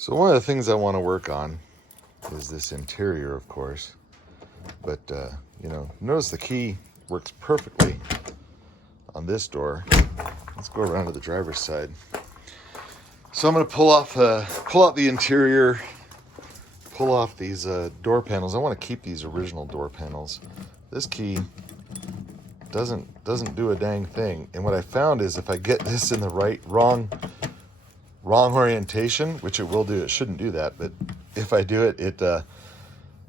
So one of the things I want to work on is this interior, of course. But, notice the key works perfectly on this door. Let's go around to the driver's side. So I'm going to pull out the interior, pull off these door panels. I want to keep these original door panels. This key doesn't do a dang thing. And what I found is if I get this in the wrong orientation, which it will do, it shouldn't do that, but if I do it, the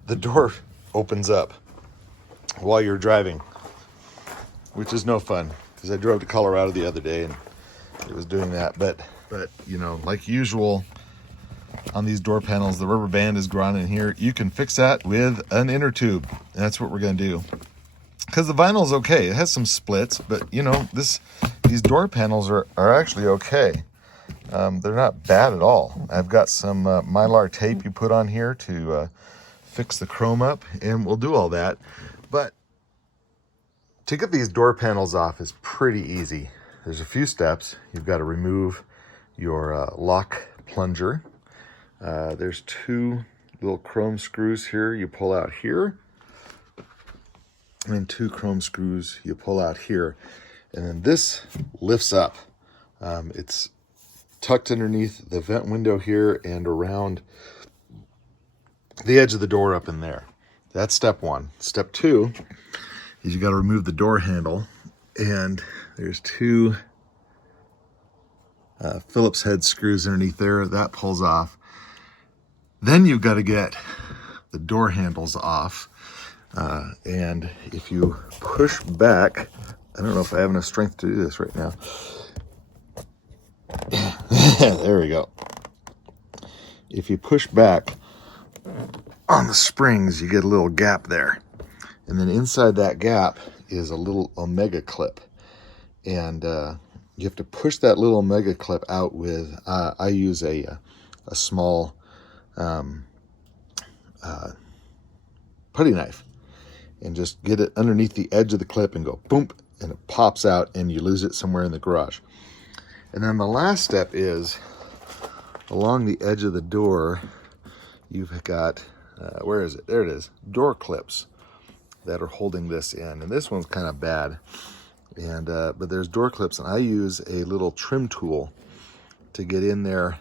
door opens up while you're driving, which is no fun, because I drove to Colorado the other day and it was doing that. But like usual on these door panels, the rubber band is gone in here. You can fix that with an inner tube, and that's what we're going to do. Because the vinyl is okay. It has some splits, but these door panels are actually okay. They're not bad at all. I've got some Mylar tape you put on here to fix the chrome up, and we'll do all that. But to get these door panels off is pretty easy. There's a few steps. You've got to remove your lock plunger. There's two little chrome screws here you pull out here, and two chrome screws you pull out here. And then this lifts up. It's tucked underneath the vent window here and around the edge of the door up in there. That's step one. Step two is you got to remove the door handle, and there's two Phillips head screws underneath there. That pulls off. Then you've got to get the door handles off, and if you push back, I don't know if I have enough strength to do this right now. There we go. If you push back on the springs, you get a little gap there. And then inside that gap is a little Omega clip. And you have to push that little Omega clip out with, I use a small putty knife. And just get it underneath the edge of the clip and go boom, and it pops out and you lose it somewhere in the garage. And then the last step is along the edge of the door, you've got, where is it? There it is, door clips that are holding this in. And this one's kind of bad. And but there's door clips, and I use a little trim tool to get in there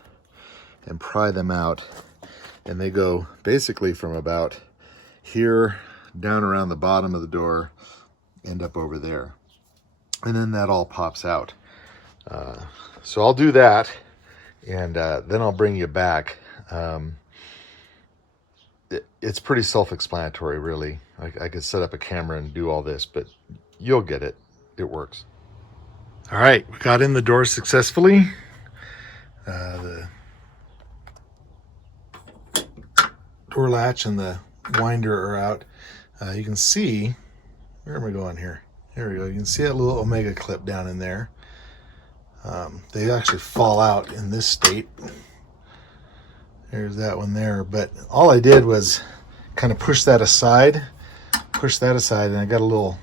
and pry them out. And they go basically from about here down around the bottom of the door, end up over there. And then that all pops out. So I'll do that, and then I'll bring you back. It's pretty self-explanatory, really. I could set up a camera and do all this, but you'll get it. It works. All right, we got in the door successfully. The door latch and the winder are out. You can see, where am I going here? There we go. You can see that little Omega clip down in there. They actually fall out in this state. There's that one there. But all I did was kind of push that aside, and I got a little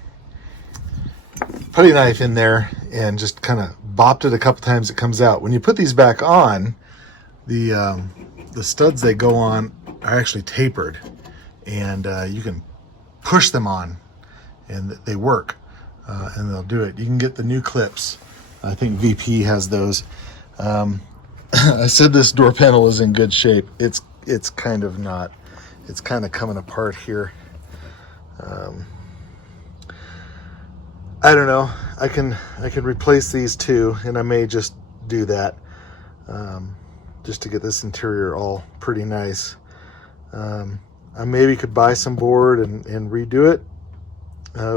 putty knife in there and just kind of bopped it a couple times. It comes out. When you put these back on, the studs they go on are actually tapered, and you can push them on, and they work, and they'll do it. You can get the new clips. I think VP has those. I said this door panel is in good shape. It's kind of not. It's kind of coming apart here. I don't know. I can replace these two, and I may just do that, just to get this interior all pretty nice. I maybe could buy some board and redo it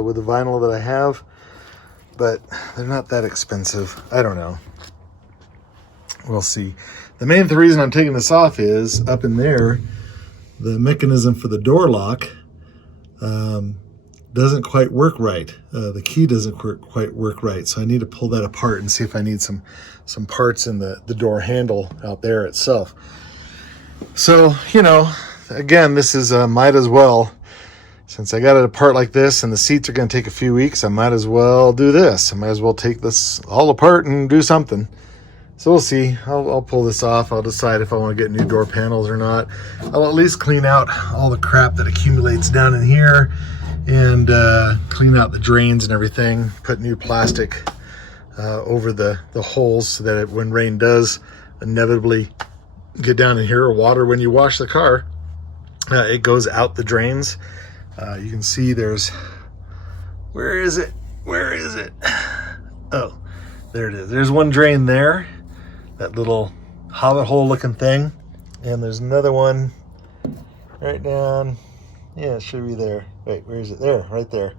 with the vinyl that I have, but they're not that expensive. I don't know. We'll see. The main reason I'm taking this off is up in there, the mechanism for the door lock doesn't quite work right. The key doesn't quite work right, so I need to pull that apart and see if I need some parts in the door handle out there itself. So, again, this is might as well, since I got it apart like this and the seats are going to take a few weeks, I might as well do this. I might as well take this all apart and do something. So we'll see. I'll pull this off. I'll decide if I want to get new door panels or not. I'll at least clean out all the crap that accumulates down in here and clean out the drains and everything. Put new plastic over the holes so that when rain does inevitably get down in here, or water when you wash the car, it goes out the drains. You can see there's, where is it? Oh, there it is. There's one drain there, that little hobbit hole looking thing. And there's another one right down. Yeah, it should be there. Wait, where is it? There, right there.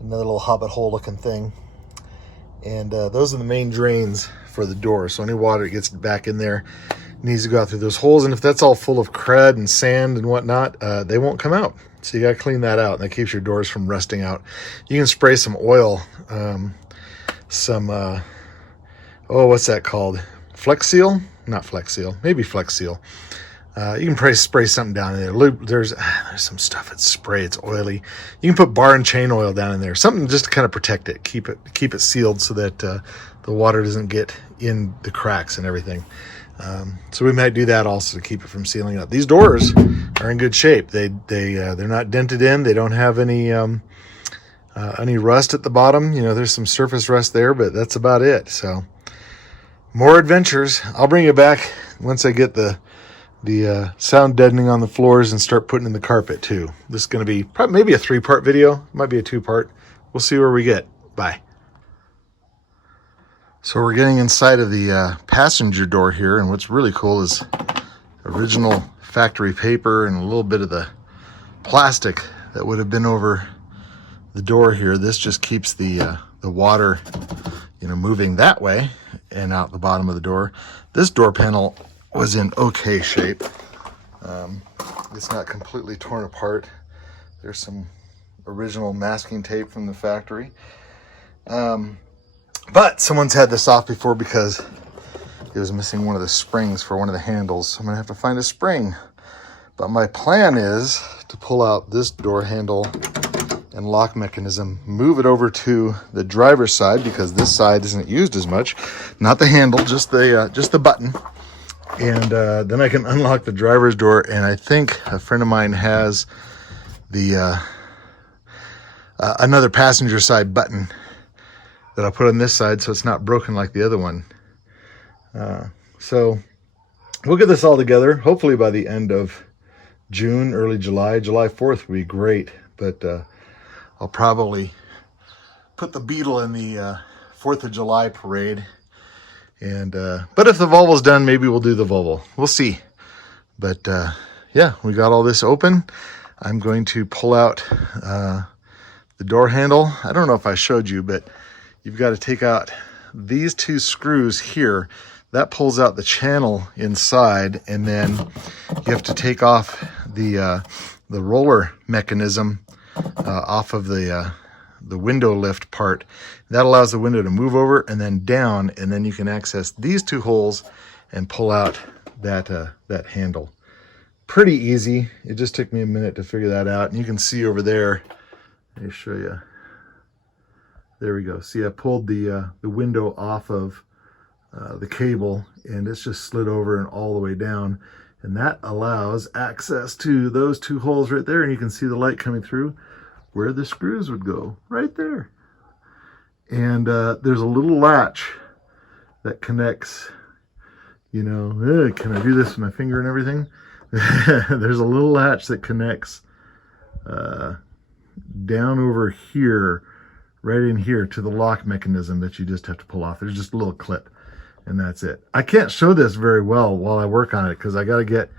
Another little hobbit hole looking thing. And those are the main drains for the door. So any water that gets back in there needs to go out through those holes. And if that's all full of crud and sand and whatnot, they won't come out. So you got to clean that out. And that keeps your doors from rusting out. You can spray some oil, what's that called? Flex Seal? Not Flex Seal. Maybe Flex Seal. You can spray something down in there. There's some stuff that's spray. It's oily. You can put bar and chain oil down in there. Something just to kind of protect it. Keep it sealed so that the water doesn't get in the cracks and everything. So we might do that also to keep it from sealing up. These doors are in good shape. They're not dented in. They don't have any rust at the bottom. You know, there's some surface rust there, but that's about it. So more adventures. I'll bring you back once I get the sound deadening on the floors and start putting in the carpet too. This is going to be probably maybe a 3-part video. Might be a 2-part. We'll see where we get. Bye. So we're getting inside of the passenger door here, and what's really cool is original factory paper and a little bit of the plastic that would have been over the door here. This just keeps the water, moving that way and out the bottom of the door. This door panel was in okay shape. It's not completely torn apart. There's some original masking tape from the factory. But someone's had this off before because it was missing one of the springs for one of the handles. So I'm gonna have to find a spring. But my plan is to pull out this door handle and lock mechanism, move it over to the driver's side because this side isn't used as much. Not the handle, just the button. And then I can unlock the driver's door. And I think a friend of mine has the another passenger side button that I'll put on this side so it's not broken like the other one. So we'll get this all together, hopefully by the end of June, early July. July 4th would be great, but I'll probably put the Beetle in the 4th of July parade. And but if the Volvo's done, maybe we'll do the Volvo. We'll see. But yeah, we got all this open. I'm going to pull out the door handle. I don't know if I showed you, but you've got to take out these 2 screws here. That pulls out the channel inside, and then you have to take off the roller mechanism off of the window lift part. That allows the window to move over and then down, and then you can access these 2 holes and pull out that handle. Pretty easy. It just took me a minute to figure that out. And you can see over there, let me show you. There we go. See, I pulled the window off of the cable, and it's just slid over and all the way down. And that allows access to those 2 holes right there. And you can see the light coming through where the screws would go, right there. And there's a little latch that connects, can I do this with my finger and everything? There's a little latch that connects down over here, right in here to the lock mechanism that you just have to pull off. There's just a little clip, and that's it. I can't show this very well while I work on it because I got to get,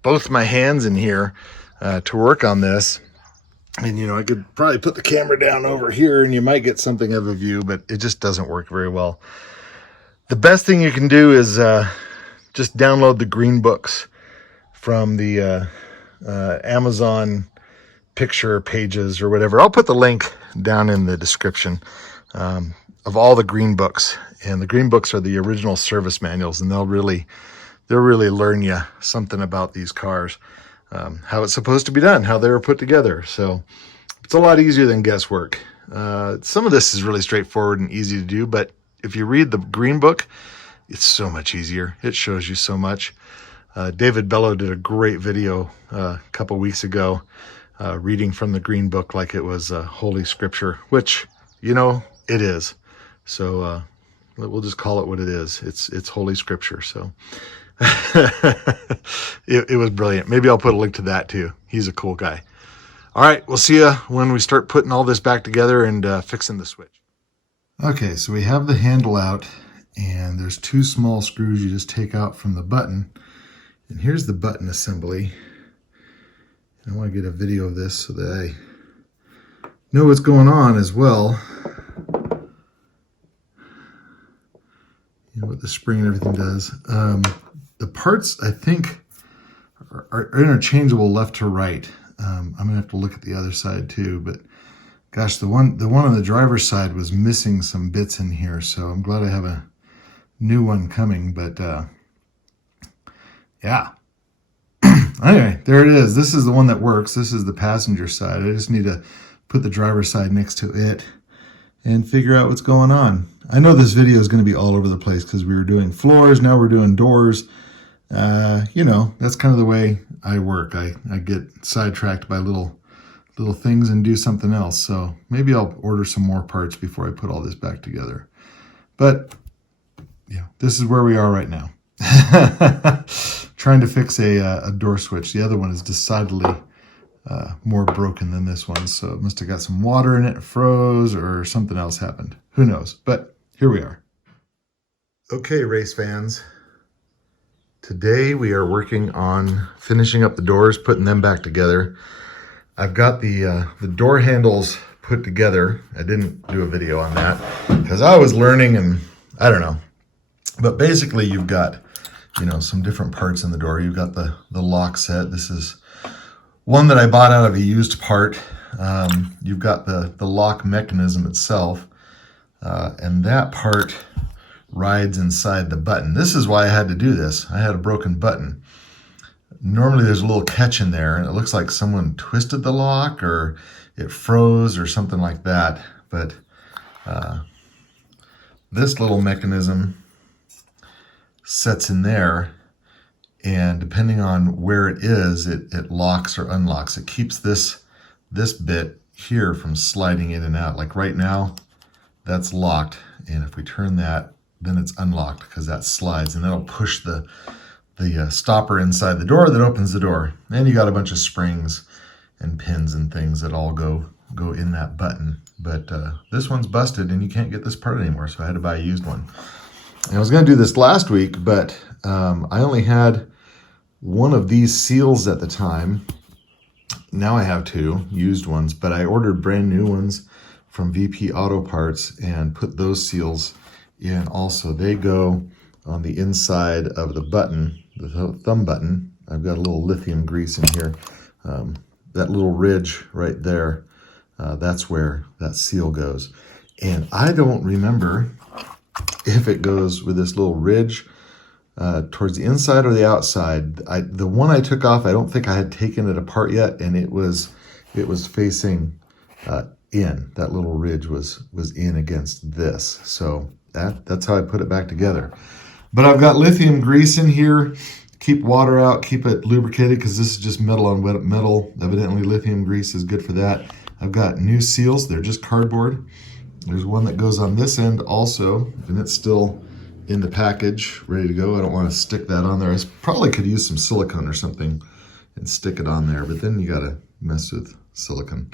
both my hands in here to work on this. And, I could probably put the camera down over here and you might get something of a view, but it just doesn't work very well. The best thing you can do is just download the green books from the Amazon picture pages or whatever. I'll put the link down in the description of all the green books. And the green books are the original service manuals, and they'll really learn you something about these cars. How it's supposed to be done, how they were put together. So it's a lot easier than guesswork. Some of this is really straightforward and easy to do, but if you read the green book, It's so much easier. It shows you so much. David Bello did a great video a couple weeks ago, reading from the Green Book like it was Holy Scripture, which, you know, it is. So we'll just call it what it is. It's Holy Scripture. So it was brilliant. Maybe I'll put a link to that too. He's a cool guy. All right, we'll see you when we start putting all this back together and fixing the switch. Okay, so we have the handle out, and there's 2 small screws you just take out from the button. And here's the button assembly. I want to get a video of this so that I know what's going on as well. You know what the spring and everything does. The parts, I think, are interchangeable left to right. I'm gonna have to look at the other side too, but gosh, the one on the driver's side was missing some bits in here, so I'm glad I have a new one coming. But yeah. Anyway, there it is. This is the one that works. This is the passenger side. I just need to put the driver's side next to it and figure out what's going on. I know this video is going to be all over the place because we were doing floors, now we're doing doors. You know, that's kind of the way I work. I get sidetracked by little things and do something else. So maybe I'll order some more parts before I put all this back together. But yeah, this is where we are right now. Trying to fix a door switch. The other one is decidedly more broken than this one. So it must have got some water in it, it froze, or something else happened. Who knows? But here we are. Okay, race fans. Today we are working on finishing up the doors, putting them back together. I've got the door handles put together. I didn't do a video on that because I was learning and I don't know. But basically you've got, you know, some different parts in the door. You've got the lock set. This is one that I bought out of a used part. You've got the lock mechanism itself. And that part rides inside the button. This is why I had to do this. I had a broken button. Normally there's a little catch in there and it looks like someone twisted the lock or it froze or something like that. But this little mechanism sets in there, and depending on where it is, it locks or unlocks. It keeps this bit here from sliding in and out. Like right now, that's locked, and if we turn that, then it's unlocked because that slides, and that'll push the stopper inside the door that opens the door. And you got a bunch of springs and pins and things that all go in that button. But this one's busted, and you can't get this part anymore, so I had to buy a used one. And I was going to do this last week, but I only had one of these seals at the time. Now I have 2 used ones, but I ordered brand new ones from VP Auto Parts and put those seals in also. They go on the inside of the button, the thumb button. I've got a little lithium grease in here. That little ridge right there, that's where that seal goes. And I don't remember if it goes with this little ridge towards the inside or the outside. The one I took off, I don't think I had taken it apart yet, and it was facing in. That little ridge was in against this. So that's how I put it back together. But I've got lithium grease in here, keep water out, keep it lubricated, because this is just metal on wet metal. Evidently lithium grease is good for that. I've got new seals, they're just cardboard. There's one that goes on this end also, and it's still in the package, ready to go. I don't want to stick that on there. I probably could use some silicone or something and stick it on there, but then you gotta mess with silicone.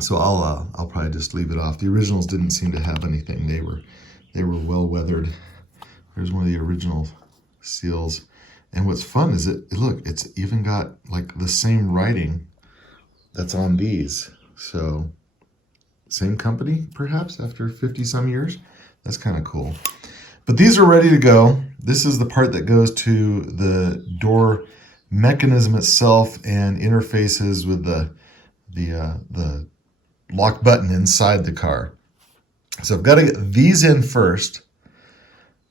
So I'll probably just leave it off. The originals didn't seem to have anything. They were well weathered. There's one of the original seals. And what's fun is look, it's even got like the same writing that's on these. So same company, perhaps, after 50 some years. That's kind of cool. But these are ready to go. This is the part that goes to the door mechanism itself and interfaces with the lock button inside the car. So I've got to get these in first.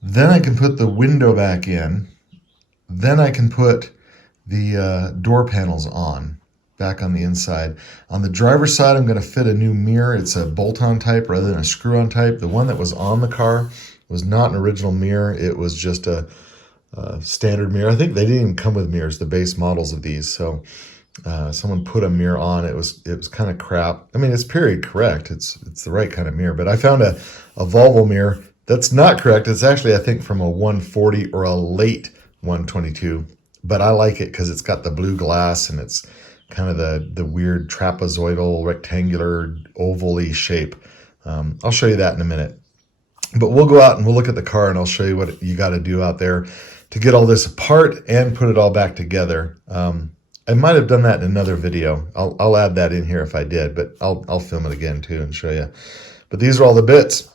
Then I can put the window back in. Then I can put the door panels on, back on the inside. On the driver's side, I'm going to fit a new mirror. It's a bolt-on type rather than a screw-on type. The one that was on the car was not an original mirror. It was just a standard mirror. I think they didn't even come with mirrors, the base models of these. So someone put a mirror on. It was kind of crap. I mean, it's period correct. It's the right kind of mirror. But I found a Volvo mirror that's not correct. It's actually, I think, from a 140 or a late 122. But I like it because it's got the blue glass and it's kind of the weird trapezoidal, rectangular, oval-y shape. I'll show you that in a minute. But we'll go out and we'll look at the car and I'll show you what you got to do out there to get all this apart and put it all back together. I might have done that in another video. I'll add that in here if I did, but I'll film it again too and show you. But these are all the bits.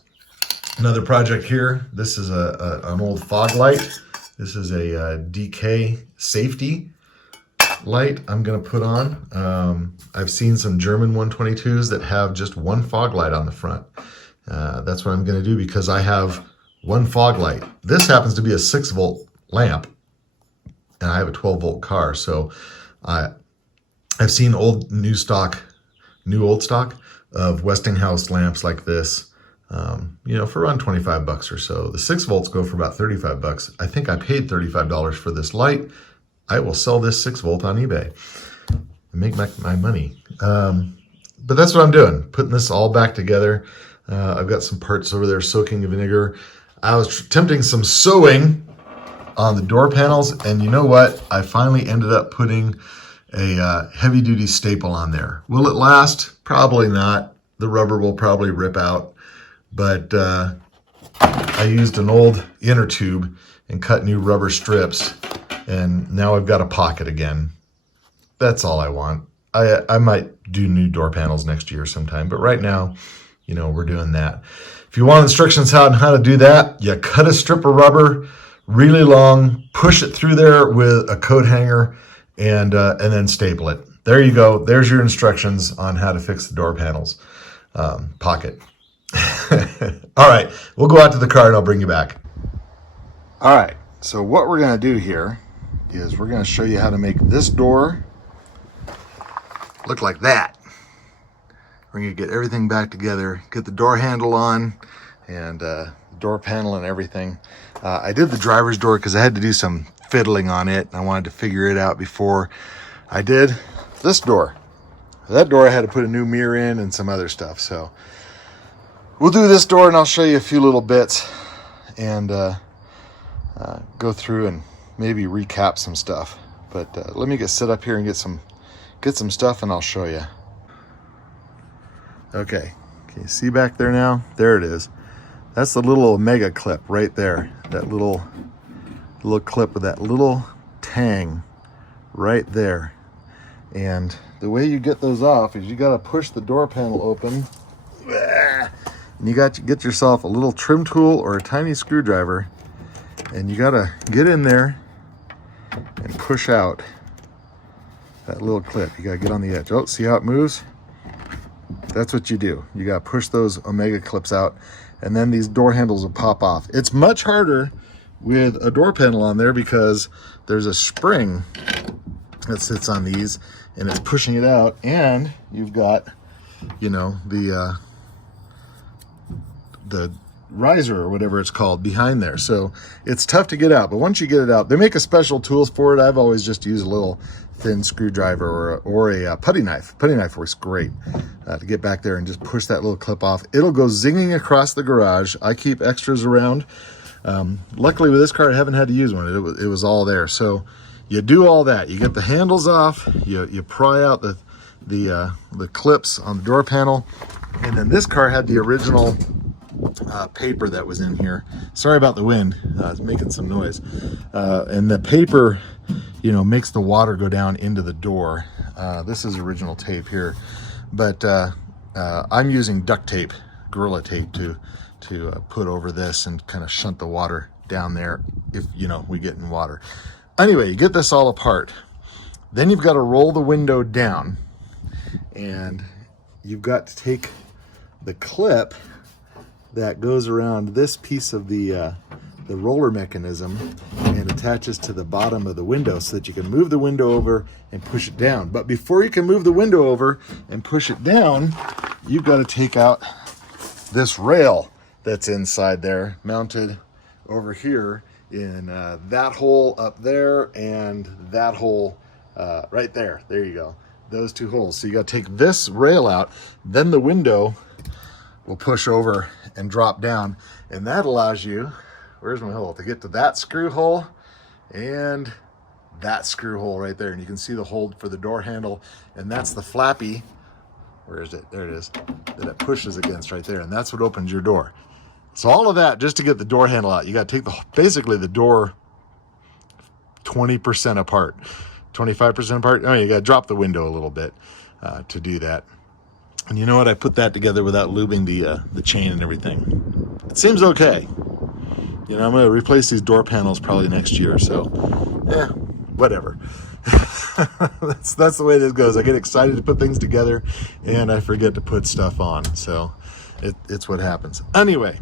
Another project here. This is an old fog light. This is a DK safety light I'm going to put on. I've seen some German 122s that have just one fog light on the front. That's what I'm going to do because I have one fog light. This happens to be a 6-volt lamp, and I have a 12-volt car. So I've seen new old stock of Westinghouse lamps like this, for around 25 bucks or so. The 6 volts go for about 35 bucks. I think I paid $35 for this light. I will sell this 6 volt on eBay and make my money. But that's what I'm doing, putting this all back together. I've got some parts over there soaking in vinegar. I was attempting some sewing on the door panels, and you know what? I finally ended up putting a heavy-duty staple on there. Will it last? Probably not. The rubber will probably rip out. But I used an old inner tube and cut new rubber strips, and now I've got a pocket again. That's all I want. I might do new door panels next year sometime, but right now, we're doing that. If you want instructions on how to do that, you cut a strip of rubber really long, push it through there with a coat hanger, and then staple it. There you go. There's your instructions on how to fix the door panels pocket. All right, we'll go out to the car and I'll bring you back. All right, so what we're going to do here is we're going to show you how to make this door look like that. We're going to get everything back together, get the door handle on, and door panel and everything. I did the driver's door because I had to do some fiddling on it. I wanted to figure it out before I did this door. That door I had to put a new mirror in and some other stuff. So we'll do this door and I'll show you a few little bits and go through and maybe recap some stuff. But let me get set up here and get some stuff and I'll show you. Okay, can you see back there now? There it is. That's the little Omega clip right there. That little clip with that little tang right there. And the way you get those off is you got to push the door panel open. And you got to get yourself a little trim tool or a tiny screwdriver. And you got to get in there and push out that little clip. You got to get on the edge. Oh, see how it moves? That's what you do. You got to push those Omega clips out, and then these door handles will pop off. It's much harder with a door panel on there because there's a spring that sits on these and it's pushing it out, and you've got, the riser or whatever it's called behind there. So it's tough to get out, but once you get it out, they make a special tools for it. I've always just used a little thin screwdriver or a putty knife. Putty knife works great to get back there and just push that little clip off. It'll go zinging across the garage. I keep extras around. Luckily with this car, I haven't had to use one. It was all there. So you do all that. You get the handles off. You pry out the clips on the door panel, and then this car had the original paper that was in here. Sorry about the wind. It's making some noise. And the paper, makes the water go down into the door. This is original tape here, but I'm using duct tape, Gorilla Tape, to put over this and kind of shunt the water down there if we get in water. Anyway, you get this all apart. Then you've got to roll the window down, and you've got to take the clip that goes around this piece of the roller mechanism and attaches to the bottom of the window so that you can move the window over and push it down. But before you can move the window over and push it down, you've got to take out this rail that's inside there, mounted over here in that hole up there and that hole right there. There you go. Those two holes. So you got to take this rail out, then the window will push over and drop down, and that allows you, where's my hole, to get to that screw hole and that screw hole right there. And you can see the hole for the door handle, and that's the flappy, where is it? There it is, that it pushes against right there, and that's what opens your door. So all of that just to get the door handle out. You got to take basically the door 20% apart, 25% apart. Oh, you got to drop the window a little bit to do that. And you know what? I put that together without lubing the chain and everything. It seems okay. You know, I'm going to replace these door panels probably next year or so. Yeah, whatever. That's the way this goes. I get excited to put things together and I forget to put stuff on. So it's what happens. Anyway,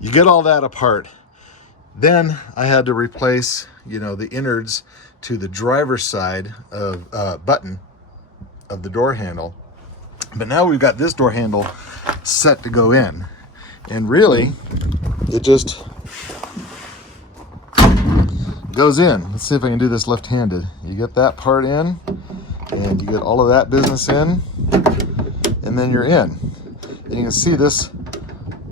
you get all that apart. Then I had to replace, you know, the innards to the driver's side of button of the door handle. But now we've got this door handle set to go in. And really, it just goes in. Let's see if I can do this left-handed. You get that part in, and you get all of that business in, and then you're in. And you can see this,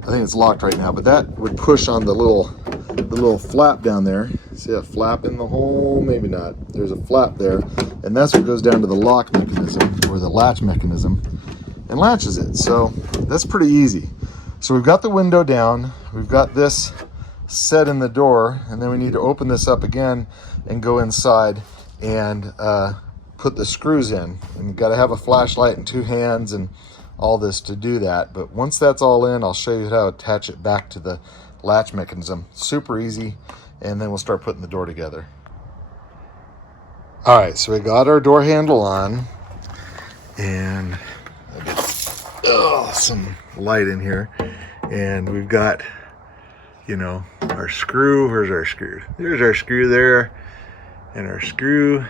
I think it's locked right now, but that would push on the little flap down there. See that flap in the hole? Maybe not. There's a flap there, and that's what goes down to the lock mechanism, or the latch mechanism, and latches it. So that's pretty easy. So we've got the window down, we've got this set in the door, and then we need to open this up again and go inside and put the screws in. And you've got to have a flashlight and two hands and all this to do that. But once that's all in, I'll show you how to attach it back to the latch mechanism. Super easy, and then we'll start putting the door together. All right, so we got our door handle on, and I'll get some light in here, and we've got, you know, our screw. Where's our screw? There's our screw there, and our screw,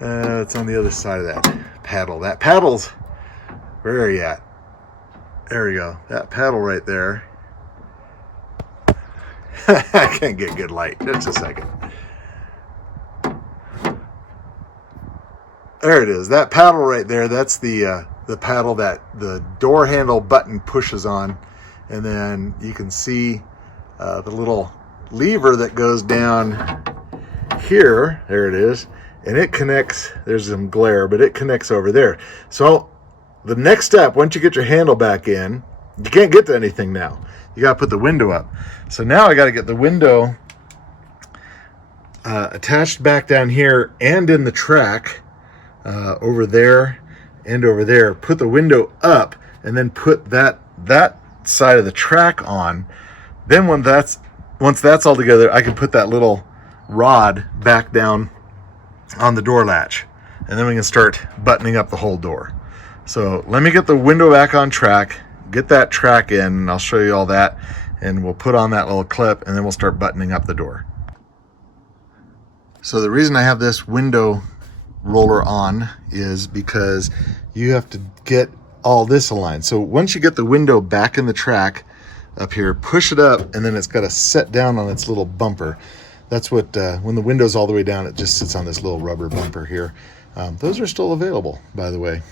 it's on the other side of that paddle. That paddle's, where are you at? There we go. That paddle right there. I can't get good light. Just a second. There it is. That paddle right there, that's the paddle that the door handle button pushes on. And then you can see the little lever that goes down here. There it is. And it connects, there's some glare, but it connects over there. So the next step, once you get your handle back in, you can't get to anything now. You got to put the window up. So now I got to get the window attached back down here and in the track over there and over there. Put the window up and then put that side of the track on. Then once that's all together, I can put that little rod back down on the door latch, and then we can start buttoning up the whole door. So let me get the window back on track, get that track in, and I'll show you all that, and we'll put on that little clip, and then we'll start buttoning up the door. So the reason I have this window roller on is because you have to get all this aligned. So once you get the window back in the track up here, push it up, and then it's got to set down on its little bumper. That's what, when the window's all the way down, it just sits on this little rubber bumper here. Those are still available, by the way.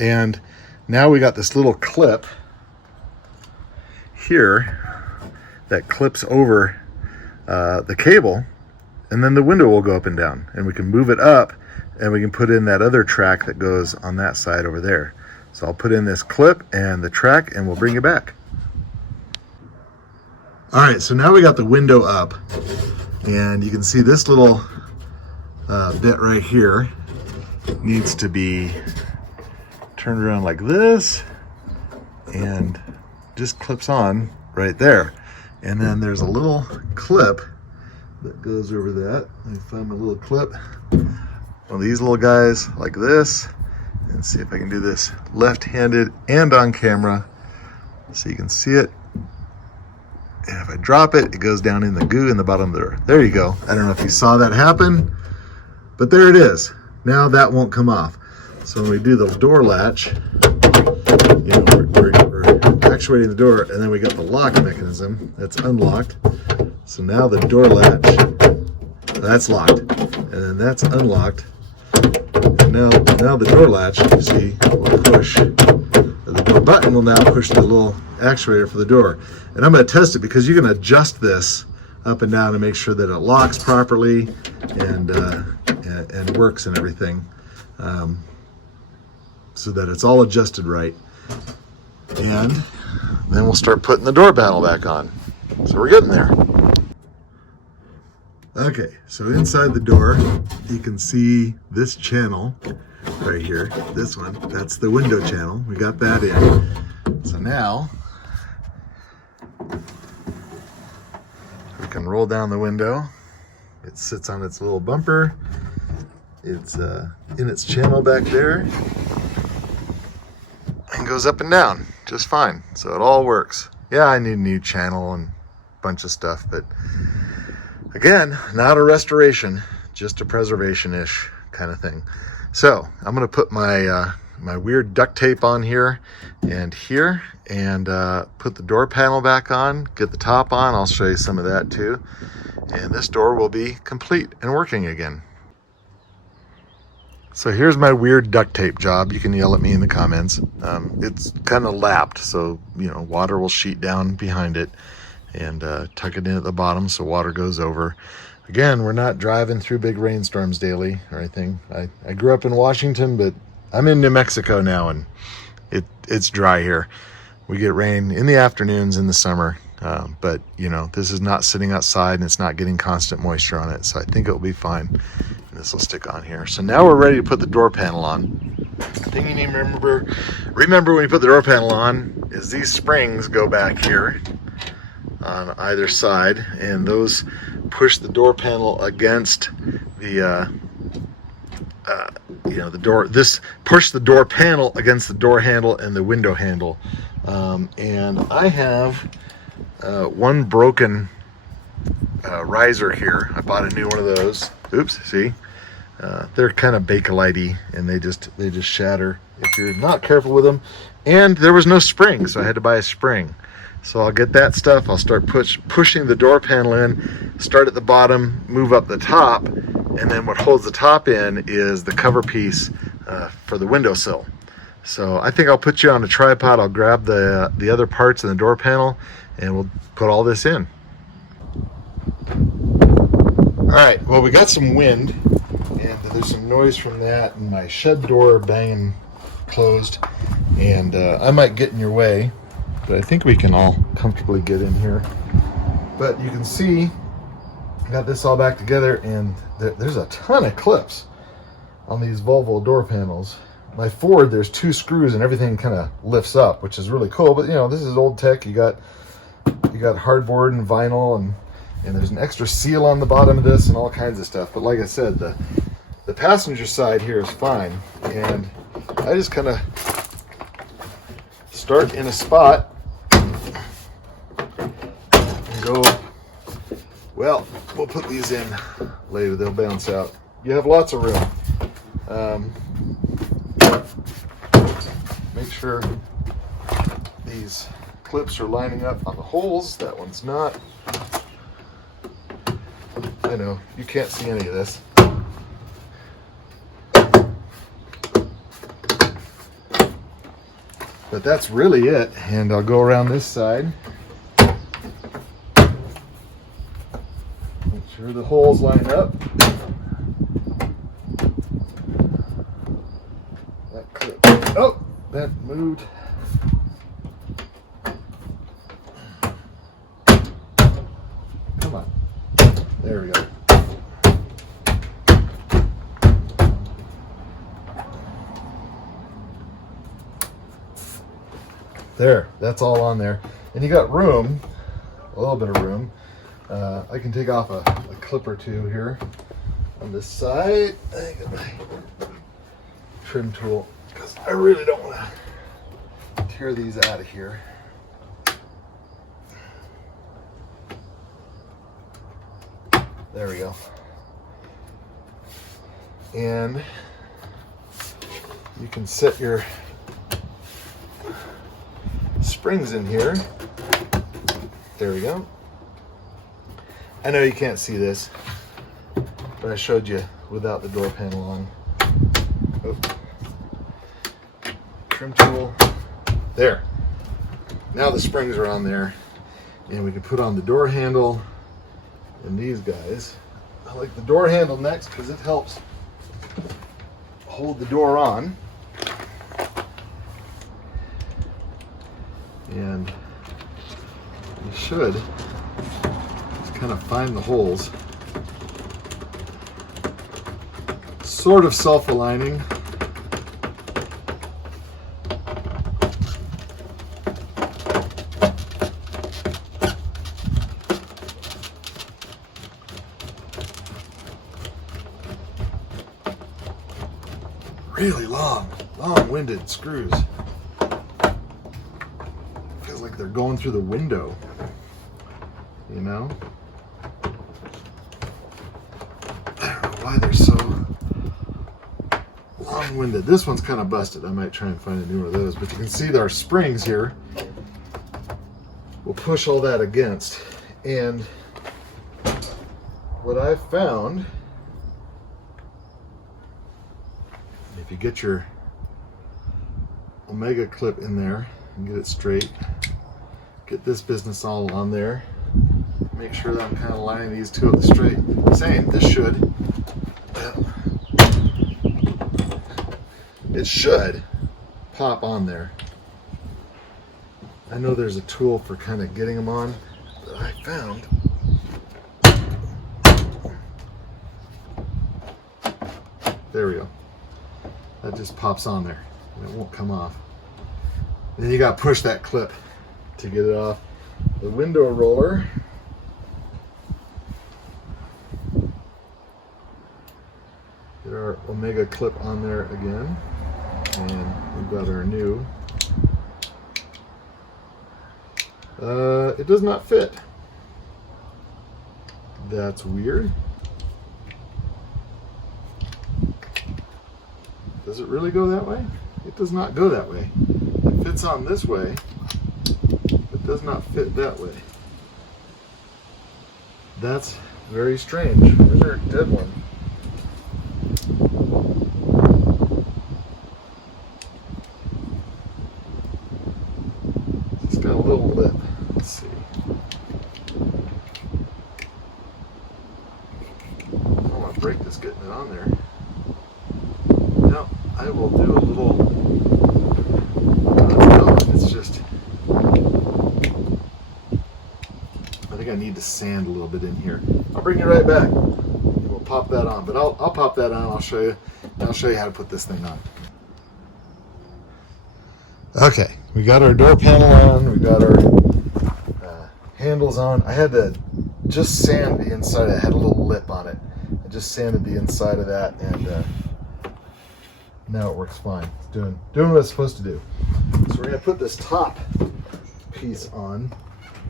And now we got this little clip here that clips over the cable, and then the window will go up and down. And we can move it up, and we can put in that other track that goes on that side over there. So I'll put in this clip and the track, and we'll bring it back. All right, so now we got the window up. And you can see this little bit right here needs to be turned around like this and just clips on right there. And then there's a little clip that goes over that. Let me find my little clip. One of these little guys like this. And see if I can do this left-handed and on camera so you can see it. And if I drop it, it goes down in the goo in the bottom there. There you go. I don't know if you saw that happen, but there it is. Now that won't come off. So when we do the door latch, you know, we're actuating the door, and then we got the lock mechanism that's unlocked. So now the door latch, that's locked, and then that's unlocked. And now the door latch, you see, will push. The door button will now push the little actuator for the door. And I'm going to test it because you can adjust this up and down to make sure that it locks properly and works and everything, so that it's all adjusted right. And then we'll start putting the door panel back on. So we're getting there. Okay, so inside the door, you can see this channel right here. This one, that's the window channel. We got that in. So now we can roll down the window. It sits on its little bumper. It's in its channel back there and goes up and down just fine. So it all works. Yeah, I need a new channel and a bunch of stuff, but again, not a restoration, just a preservation-ish kind of thing. So I'm gonna put my my weird duct tape on here and put the door panel back on, get the top on. I'll show you some of that too. And this door will be complete and working again. So here's my weird duct tape job. You can yell at me in the comments. It's kind of lapped, so water will sheet down behind it, and tuck it in at the bottom so water goes over. Again, we're not driving through big rainstorms daily or anything. I grew up in Washington, but I'm in New Mexico now, and it's dry here. We get rain in the afternoons in the summer, but this is not sitting outside and it's not getting constant moisture on it, so I think it'll be fine. And this will stick on here. So now we're ready to put the door panel on. The thing you need to remember when you put the door panel on is these springs go back here on either side, and those push the door panel against the the door. This push the door panel against the door handle and the window handle. And I have one broken riser here. I bought a new one of those. Oops, see, they're kind of Bakelite-y, and they just shatter if you're not careful with them. And there was no spring, so I had to buy a spring. So I'll get that stuff. I'll start pushing the door panel in, start at the bottom, move up the top, and then what holds the top in is the cover piece for the windowsill. So I think I'll put you on a tripod. I'll grab the other parts in the door panel, and we'll put all this in. All right, well, we got some wind, and there's some noise from that, and my shed door banging closed, and I might get in your way, but I think we can all comfortably get in here. But you can see, I got this all back together, and there's a ton of clips on these Volvo door panels. My Ford, there's 2 screws and everything kind of lifts up, which is really cool. But this is old tech. You got hardboard and vinyl, and there's an extra seal on the bottom of this and all kinds of stuff. But like I said, the passenger side here is fine, and I just kind of start in a spot and go. Well, we'll put these in later. They'll bounce out. You have lots of room. Make sure these clips are lining up on the holes. That one's not. I know, you can't see any of this. But that's really it. And I'll go around this side. Make sure the holes line up. That clip. Oh, that moved. Come on. There we go. There, that's all on there. And you got room, a little bit of room. I can take off a clip or two here on this side. I got my trim tool because I really don't want to tear these out of here. There we go. And you can set your springs in here. There we go. I know you can't see this, but I showed you without the door panel on. Oh. Trim tool. There. Now the springs are on there, and we can put on the door handle and these guys. I like the door handle next because it helps hold the door on. And you should just kind of find the holes. Sort of self-aligning. Really long-winded screws. Feels like they're going through the window, you know? I don't know why they're so long-winded. This one's kind of busted. I might try and find a new one of those, but you can see our springs here will push all that against. And what I've found, if you get your Omega clip in there and get it straight, get this business all on there, make sure that I'm kind of lining these two up straight. Same, this should, it should pop on there. I know there's a tool for kind of getting them on that I found. There we go. That just pops on there and it won't come off. Then you got to push that clip to get it off. The window roller, get our Omega clip on there again, and we've got our new. It does not fit. That's weird. Does it really go that way? It does not go that way. It fits on this way, but does not fit that way. That's very strange. There's our dead one. It's got a little lip. Let's see. I don't want to break this getting it on there. No, I will do a little. No, it's just. I think I need to sand a little bit in here. I'll bring you right back. We'll pop that on, but I'll pop that on. I'll show you. I'll show you how to put this thing on. Okay, we got our door panel on. We got our handles on. I had to just sand the inside. It had a little lip on it. I just sanded the inside of that, and now it works fine. It's doing what it's supposed to do. So we're gonna put this top piece on.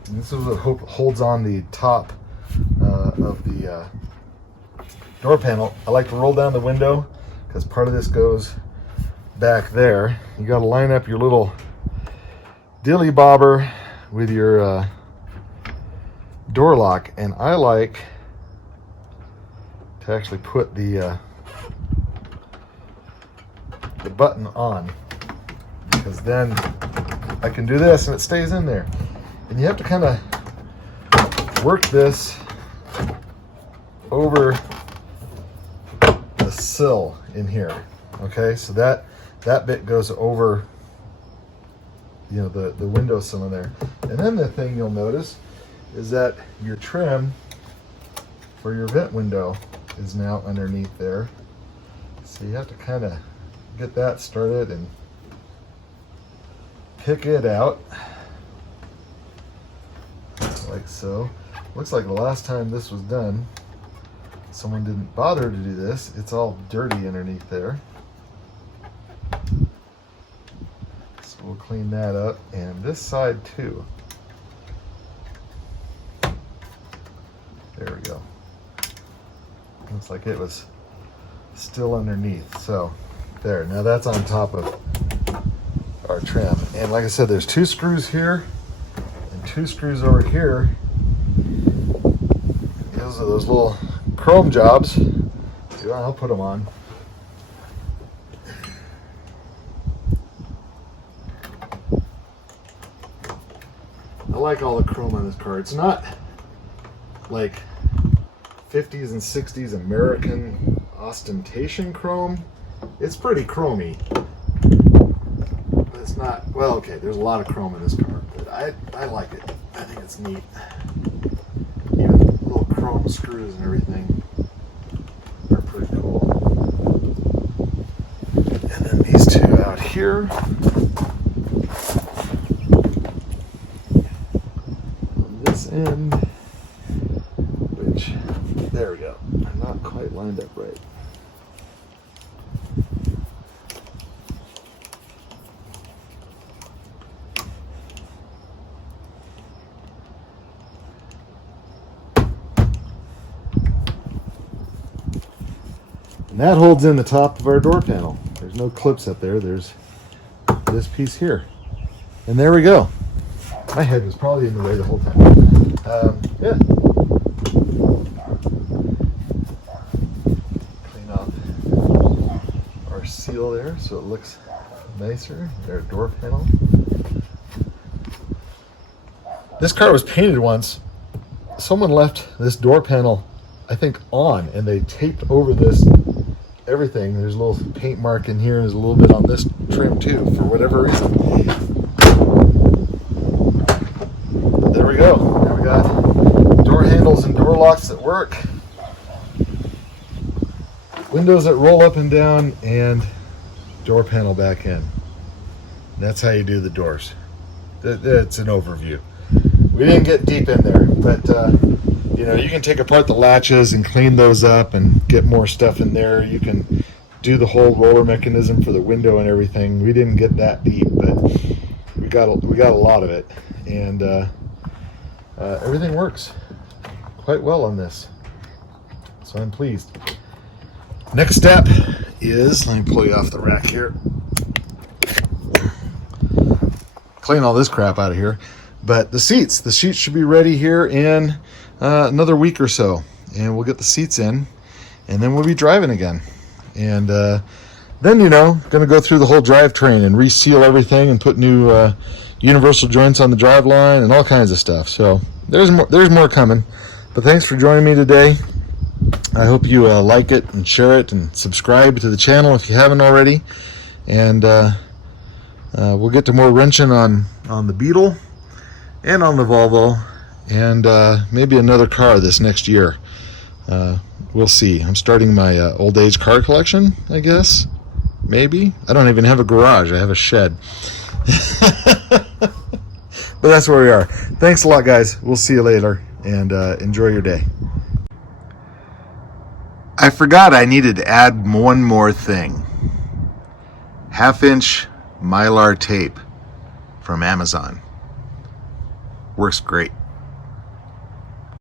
And this is what holds on the top of the door panel. I like to roll down the window because part of this goes back there. You got to line up your little dilly bobber with your door lock, and I like to actually put the button on, because then I can do this and it stays in there. And you have to kind of work this over the sill in here. Okay, so that bit goes over, you know, the window sill in there. And then the thing you'll notice is that your trim for your vent window is now underneath there. So you have to kind of get that started and pick it out like so. Looks like the last time this was done, someone didn't bother to do this. It's all dirty underneath there. So we'll clean that up, and this side too. There we go. Looks like it was still underneath. So there, now that's on top of our trim. And like I said, there's 2 screws here and 2 screws over here. Those are those little chrome jobs. I'll put them on. I like all the chrome on this car. It's not like 50s and 60s American ostentation chrome. It's pretty chromy. But it's not, well, okay, there's a lot of chrome in this car, but I like it. I think it's neat. Even little chrome screws and everything are pretty cool. And then these 2 out here. On this end, which, there we go. I'm not quite lined up right. And that holds in the top of our door panel. There's no clips up there. There's this piece here. And there we go. My head was probably in the way the whole time. Yeah. Clean off our seal there so it looks nicer. Their door panel. This car was painted once. Someone left this door panel, I think, on, and they taped over this everything. There's a little paint mark in here. There's a little bit on this trim too, for whatever reason. There we go. Now we got door handles and door locks that work. Windows that roll up and down, and door panel back in. That's how you do the doors. That's an overview. We didn't get deep in there, but you know, you can take apart the latches and clean those up and get more stuff in there. You can do the whole roller mechanism for the window and everything. We didn't get that deep, but we got a lot of it, and everything works quite well on this. So I'm pleased. Next step is, let me pull you off the rack here. Clean all this crap out of here. But the seats should be ready here in another week or so, and we'll get the seats in, and then we'll be driving again. And then, you know, gonna go through the whole drivetrain and reseal everything and put new universal joints on the drive line and all kinds of stuff. So there's more coming. But thanks for joining me today. I hope you like it and share it and subscribe to the channel if you haven't already. And we'll get to more wrenching on the Beetle and on the Volvo, and maybe another car this next year. We'll see. I'm starting my old age car collection, I guess. Maybe. I don't even have a garage. I have a shed. But that's where we are. Thanks a lot, guys. We'll see you later, and enjoy your day. I forgot I needed to add one more thing. 1/2-inch Mylar tape from Amazon. Works great.